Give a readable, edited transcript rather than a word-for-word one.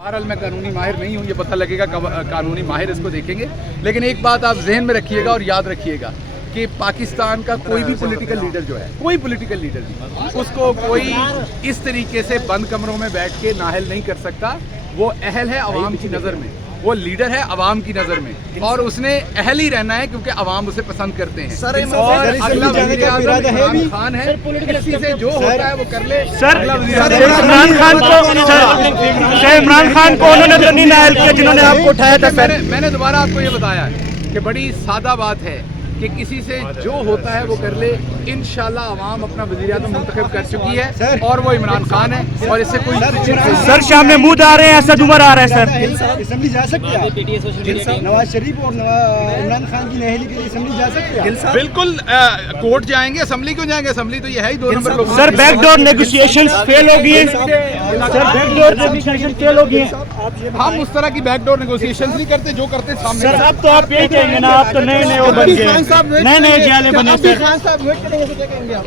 बहरहाल मैं कानूनी माहिर नहीं हूँ, ये पता लगेगा कानूनी माहिर इसको देखेंगे। लेकिन एक बात आप जहन में रखिएगा और याद रखिएगा कि पाकिस्तान का कोई भी पॉलिटिकल लीडर जो है, कोई पॉलिटिकल लीडर भी, उसको कोई इस तरीके से बंद कमरों में बैठ के नाअहल नहीं कर सकता। वो अहल है अवाम की नज़र में, वो लीडर है अवाम की नज़र में, और उसने अहल ही रहना है क्योंकि अवाम उसे पसंद करते हैं। और अगला वज़ीर-ए-आज़म इमरान खान है, किसी से जो होता है वो कर ले। सर इमरान खान को उन्होंने तो नहीं नाअहल किया जिन्होंने आपको उठाया था। मैंने दोबारा आपको ये बताया है कि बड़ी सादा बात है कि किसी से जो होता है वो कर ले। इंशाल्लाह अवाम अपना वज़ीर-ए-आज़म मुंतखब कर चुकी है और वो इमरान खान है, और इससे कोई सर शाम में मूड आ रहे हैं, असद उमर आ रहे हैं। सर असेंबली जा सकती है, नवाज शरीफ और इमरान खान की नहली के लिए असेंबली जा सकती है। बिल्कुल कोर्ट जाएंगे, असेंबली क्यों जाएंगे? असेंबली तो ये है ही 2 नंबर लोग। सर बैकडोर नेगोशिएशंस फेल हो गई हैं। सर बैकडोर नेगोशिएशन फेल हो गई हैं। हम उस तरह की बैकडोर नेगोशिएशन नहीं करते, जो करते सामने। सर अब तो आप यही कहेंगे ना, आप तो नए नए वो बन गए, नए नए जाले बने। सर खान साहब वेट करेंगे तो क्या कहेंगे आप?